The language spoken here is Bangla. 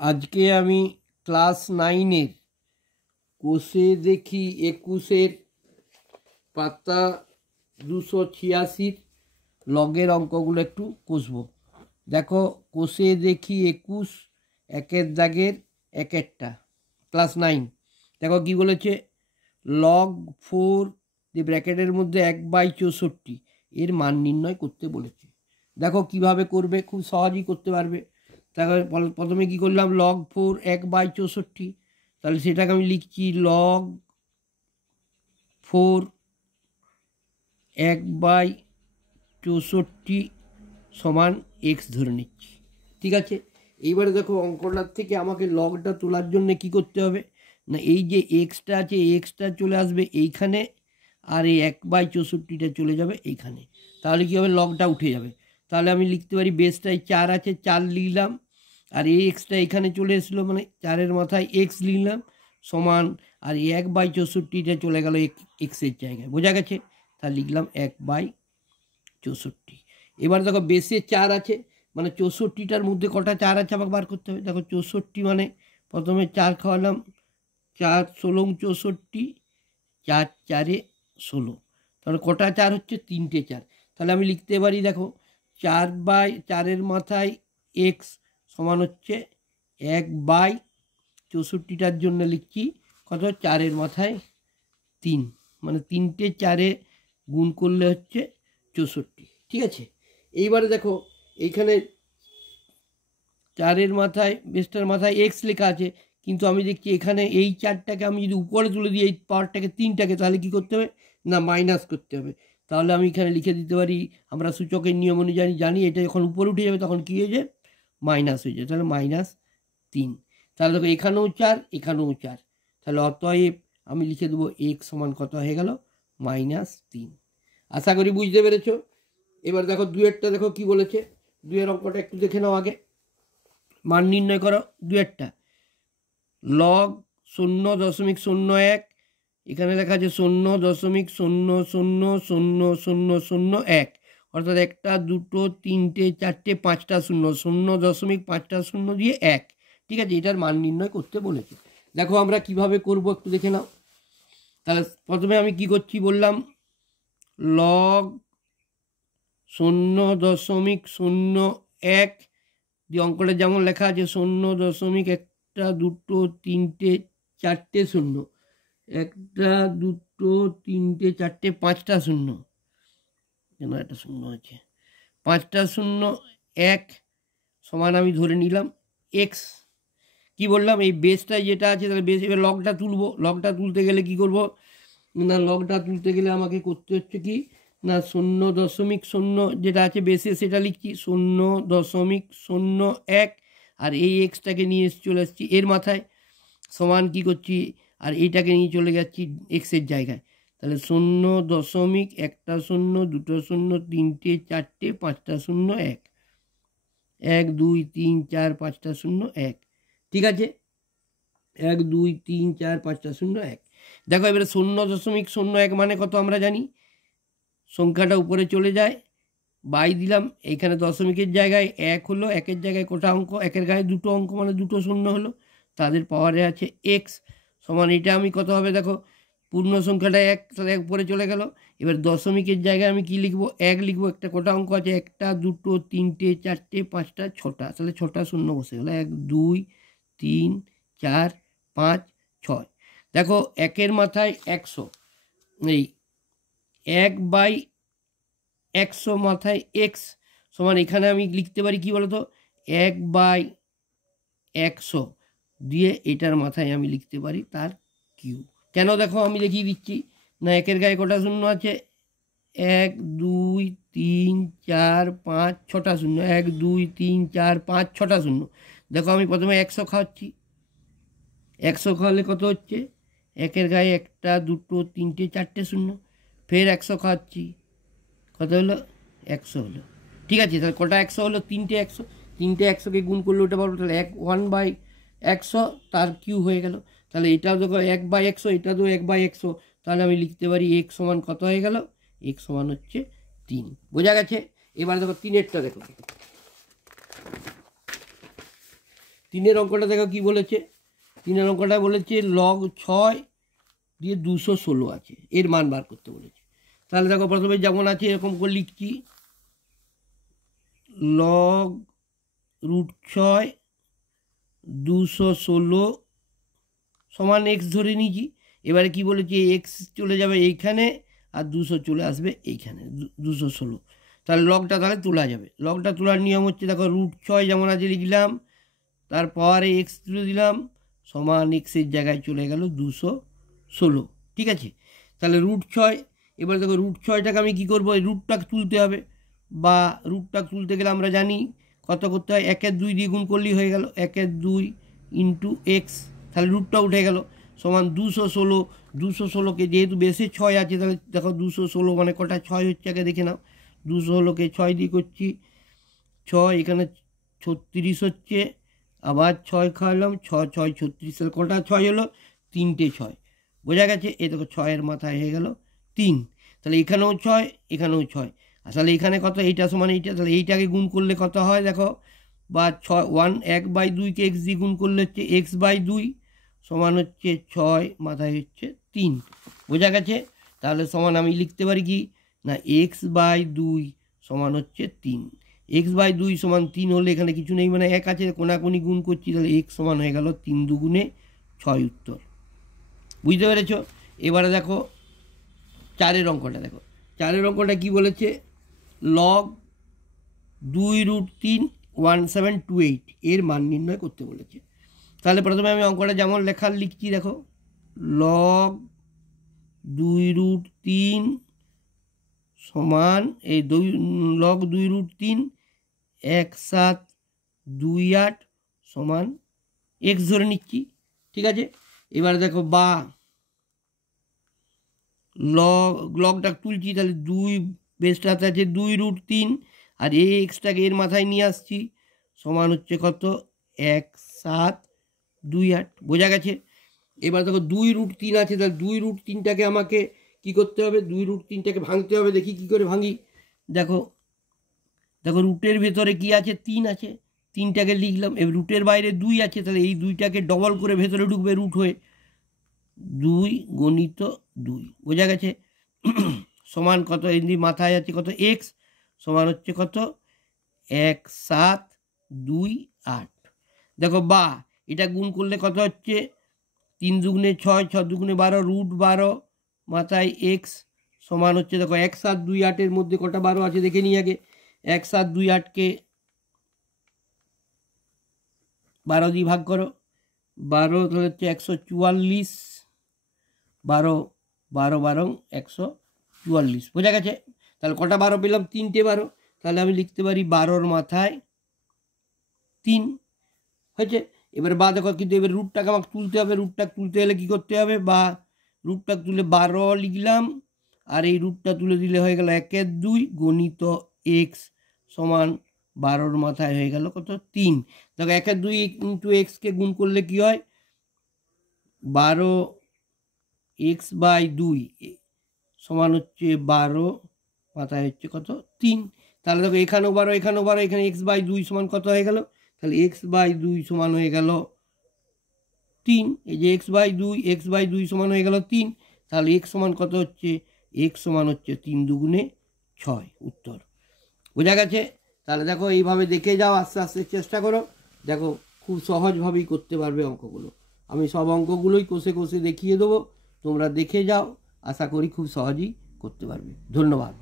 আজকে আমি ক্লাস 9-এর কোষে দেখি 21-এর পাতা 286 লগের অঙ্কগুলো একটু কষবো। দেখো, কোষে দেখি 21 একের দাগের একেরটা, ক্লাস 9। দেখো কি বলেছে, লগ 4 যে ব্র্যাকেটের মধ্যে 1/64 এর মান নির্ণয় করতে বলেছে। দেখো কিভাবে করবে, খুব সহজেই করতে পারবে। তাহলে প্রথমে কি করলাম, লগ 4 1/64, তাহলে সেটাকে আমি লিখছি লগ 4 1/64 সমান এক্স ধরে নিচ্ছি। ঠিক আছে, এইবারে দেখো অঙ্কটার থেকে আমাকে লগটা তোলার জন্য কি করতে হবে না, এই যে এক্সটা আছে এক্সটা চলে আসবে এইখানে, আর এই 1/64টা চলে যাবে এইখানে। তাহলে কী হবে, লগটা উঠে যাবে। তাহলে আমি লিখতে পারি বেসটায় 4 আছে, 4 লিখলাম, আর এই এক্সটা এখানে চলে এসলো, মানে 4-এর মাথায় এক্স লিখলাম সমান, আর এই 1/64টা চলে গেল এক্সের জায়গায়। বোঝা গেছে? তাহলে লিখলাম 1/64। এবার দেখো বেসে 4 আছে, মানে 64টার মধ্যে কটা 4 আছে আমাকে বার করতে হবে। দেখো 64 মানে প্রথমে 4 খাওয়ালাম, 4 16 64, 4 4-এ 16, তাহলে কটা 4 হচ্ছে, 3টে 4। তাহলে আমি লিখতে পারি, দেখো 4/4-এর মাথায় এক্স সমান হচ্ছে 1/64টার জন্য লিখছি কত, 4-এর মাথায় 3, মানে 3টে 4-এ গুণ করলে হচ্ছে 64। ঠিক আছে, এইবারে দেখো এইখানে 4-এর মাথায় বেসটার মাথায় এক্স লেখা আছে, কিন্তু আমি দেখছি এখানে এই 4টাকে আমি যদি উপরে তুলে দিই এই পাওয়ারটাকে 3টাকে, তাহলে কি করতে হবে না, মাইনাস করতে হবে। তাহলে আমি এখানে লিখে দিতে পারি, আমরা সূচকের নিয়ম অনুযায়ী জানি এটা যখন উপরে উঠে যাবে তখন কী হয়ে যায়, মাইনাস হয়ে যায়। তাহলে -3। তাহলে দেখো এখানেও 4 এখানেও 4, তাহলে অতএব আমি লিখে দেবো এক্স সমান কত হয়ে গেল, -3। আশা করি বুঝতে পেরেছো। এবার দেখো দুয়েরটা, দেখো কি বলেছে, দুয়ের অঙ্কটা একটু দেখে নাও আগে। মান নির্ণয় করো দুয়েরটা, লগ 0.01, এখানে লেখা আছে 0.000001, অর্থাৎ 1 2 3 4 5টা 0, 0.5টা 0 দিয়ে 1। ঠিক আছে, এটার মান নির্ণয় করতে বলেছে। দেখো আমরা কিভাবে করব একটু দেখে নাও। তাহলে প্রথমে আমি কি করছি বললাম, লগ 0.01 দিয়ে অঙ্কটা যেমন লেখা আছে 0.1 2 3 4টে 0, 1 2 3 4 5টা 0, কেন একটা 0 আছে, 5টা 0 1 সমান আমি ধরে নিলাম এক্স। কি বললাম, এই বেসটা যেটা আছে তাহলে বেস, এবার লগটা তুলবো। লগটা তুলতে গেলে কি করব না, লগটা তুলতে গেলে আমাকে করতে হচ্ছে কি না, 0.0 যেটা আছে বেসে সেটা লিখছি 0.01, আর এই এক্সটাকে নিয়ে চলে আসছি এর মাথায়, সমান কি করছি, আর এইটাকে নিয়ে চলে যাচ্ছি এক্সের জায়গায়। তাহলে 0.1টা 0 2টো 0 3টে 4টে 5টা 0 1 1 2 3 4 5টা 0 1। ঠিক আছে, 1 2 3 4 5টা 0 1। দেখো এবারে 0.01 মানে কত আমরা জানি, সংখ্যাটা উপরে চলে যায়, বাই দিলাম, এইখানে দশমিকের জায়গায় 1 হলো, 1-এর জায়গায় কোটা অঙ্ক, 1-এর গায়ে 2টো অঙ্ক মানে 2টো 0 হলো, তাদের পাওয়ারে আছে এক্স সমান, এটা আমি কত হবে দেখো, পূর্ণ সংখ্যাটা 1, তাহলে উপরে চলে গেল। এবার দশমিকের জায়গায় আমি কি লিখবো, 1 লিখবো, একটা কোটা অঙ্ক আছে 1টা 2টো 3টে 4টে 5টা 6টা, তাহলে 6টা 0 বসে গেলো, 1 2 3 4 5 6। দেখো 1-এর মাথায় 100, এই 1/100 মাথায় এক্স সমান, এখানে আমি লিখতে পারি কি বলতো, 1/100 দিয়ে এটার মাথায় আমি লিখতে পারি তার কিউ। কেন দেখো আমি দেখিয়ে দিচ্ছি না, 1-এর গায়ে কটা 0 আছে, 1 2 3 4 5 6টা 0, 1 2 3 4 5 6টা 0। দেখো আমি প্রথমে 100 খাওয়াচ্ছি, 100 খাওয়ালে কত হচ্ছে, 1-এর গায়ে 1টা 2টো 3টে 4টে 0, ফের 100 খাওয়াচ্ছি, কত হলো, 100 হলো। ঠিক আছে, তাহলে কটা 100 হলো, 3টে 100, 3টে 100কে গুণ করলে ওটা পাবো, তাহলে 1/100 তার কিউ হয়ে গেল। তাহলে এটাও দেখো 1/100, এটা তো 1/100, তাহলে আমি লিখতে পারি এক সমান কত হয়ে গেল, এক সমান হচ্ছে 3। বোঝা গেছে? এবার দেখো 3-এরটা দেখো, তিনের অঙ্কটা দেখো কি বলেছে, তিনের অঙ্কটা বলেছে লগ 6 দিয়ে 216 আছে, এর মান বার করতে বলেছে। তাহলে দেখো প্রথমে যেমন আছে এরকম করে লিখছি, লগ √6 216 সমান এক্স ধরে নিয়েছি। এবারে কি বলেছি, এক্স চলে যাবে এইখানে আর 200 চলে আসবে এইখানে 216, তাহলে লগটা তাহলে তোলা যাবে। লগটা তোলার নিয়ম হচ্ছে দেখো √6 যেমন আছে লিখলাম, তারপরে এক্স তুলে দিলাম সমান এক্সের জায়গায় চলে গেল 216, ঠিক আছে। তাহলে √6, এবার দেখো √6টাকে আমি কী করবো, এই রুটটা তুলতে হবে, বা রুটটা তুলতে গেলে আমরা জানি কত করতে হয়, 1/2 দিয়ে গুণ করলেই হয়ে গেল, 1/2 ইন্টু এক্স, তাহলে রুটটা উঠে গেল সমান 216। 216কে যেহেতু বেশি 6 আছে, তাহলে দেখো 216 মানে কটা 6 হচ্ছে আগে দেখে নাও, 216কে 6 দিয়ে করছি, 6 এখানে 36 হচ্ছে, আবার 6 খাওয়ালাম, 6 6 36, তাহলে কটা 6 হলো, 3টে 6, বোঝা গেছে। এই দেখো 6-এর মাথায় হয়ে গেল 3, তাহলে এখানেও 6 এখানেও 6, আসলে এখানে কত, এইটা সমান এইটা, তাহলে এইটাকে গুণ করলে কত হয় দেখো, বা 6 1/2কে এক্স দিয়ে গুণ করলে হচ্ছে x/2 সমান হচ্ছে 6 মাথায় হচ্ছে 3, বোঝা গেছে। তাহলে সমান আমি লিখতে পারি কি না, x/2 সমান হচ্ছে 3, x/2 সমান 3 হলে এখানে কিছু নেই মানে 1 আছে, কোনাকুনি গুণ করছি, তাহলে x সমান হয়ে গেল 3 দুগুণে 6 উত্তর, বুঝতে পেরেছ। এবারে দেখো 4-এর অঙ্কটা দেখো, 4-এর অঙ্কটা কি বলেছে, লগ 2√3 1728 এর মান নির্ণয় করতে বলেছে। তাহলে প্রথমে আমি অঙ্কটা যেমন লেখার লিখছি দেখো, লগ 2√3 সমান এই লগ 2√3 1728 সমান এক্স ধরে নিচ্ছি, ঠিক আছে। এবার দেখো বা লগটা তুলছি, তাহলে 2 বেসটাতে আছে 2√3 আর এই এক্সটাকে এর মাথায় নিয়ে আসছি, সমান হচ্ছে কত 1728, বোঝা গেছে। এবার দেখো 2√3 আছে, তাহলে 2√3টাকে আমাকে কি করতে হবে, 2√3টাকে ভাঙতে হবে, দেখি কি করে ভাঙি। দেখো দেখো রুটের ভেতরে কি আছে, 3 আছে, 3টাকে লিখলাম, এবার রুটের বাইরে 2 আছে, তাহলে এই 2টাকে ডবল করে ভেতরে ঢুকবে রুট হয়ে, 2 × 2, বোঝা গেছে। সমান কত, এই মাথায় আছে কত এক্স, সমান হচ্ছে কত 1728। দেখো বা এটা গুণ করলে কত হচ্ছে, 3 দুগুণে 6, 6 দুগুণে 12, √12 মাথায় এক্স সমান হচ্ছে দেখো 1728-এর মধ্যে কটা 12 আছে দেখে নিই আগে, 1728কে 12 দিয়ে ভাগ করো, 12 তাহলে হচ্ছে 144, 12 12 12 144, বোঝা গেছে। তাহলে কটা 12 পেলাম, 3টে 12, তাহলে আমি লিখতে পারি 12-র মাথায় 3 হয়েছে। এবার বা দেখো, কিন্তু এবার রুটটাকে আমাকে তুলতে হবে, রুটটা তুলতে হলে কী করতে হবে, বা রুটটা তুলে 12 লিখলাম, আর এই রুটটা তুলে দিলে হয়ে গেল 1/2 গণিত এক্স সমান 12-র মাথায় হয়ে গেল কত 3। দেখো 1/2 ইন্টু এক্সকে গুণ করলে কি হয়, 12x/2 সমান হচ্ছে 12 মাথায় হচ্ছে কত 3। তাহলে দেখো এখানেও 12 এখানেও 12, এখানে x/2 সমান কত হয়ে গেল, তাহলে x/2 সমান হয়ে গেল 3, এই যে x/2 সমান হয়ে গেল 3, তাহলে x সমান কত হচ্ছে, x সমান হচ্ছে 3 দুগুণে 6 উত্তর, বোঝা গেছে। তাহলে দেখো এইভাবে দেখে যাও, আস্তে আস্তে চেষ্টা করো, দেখো খুব সহজভাবেই করতে পারবে অঙ্কগুলো। আমি সব অঙ্কগুলোই কষে কষে দেখিয়ে দেবো, তোমরা দেখে যাও, আশা করি খুব সহজেই করতে পারবে। ধন্যবাদ।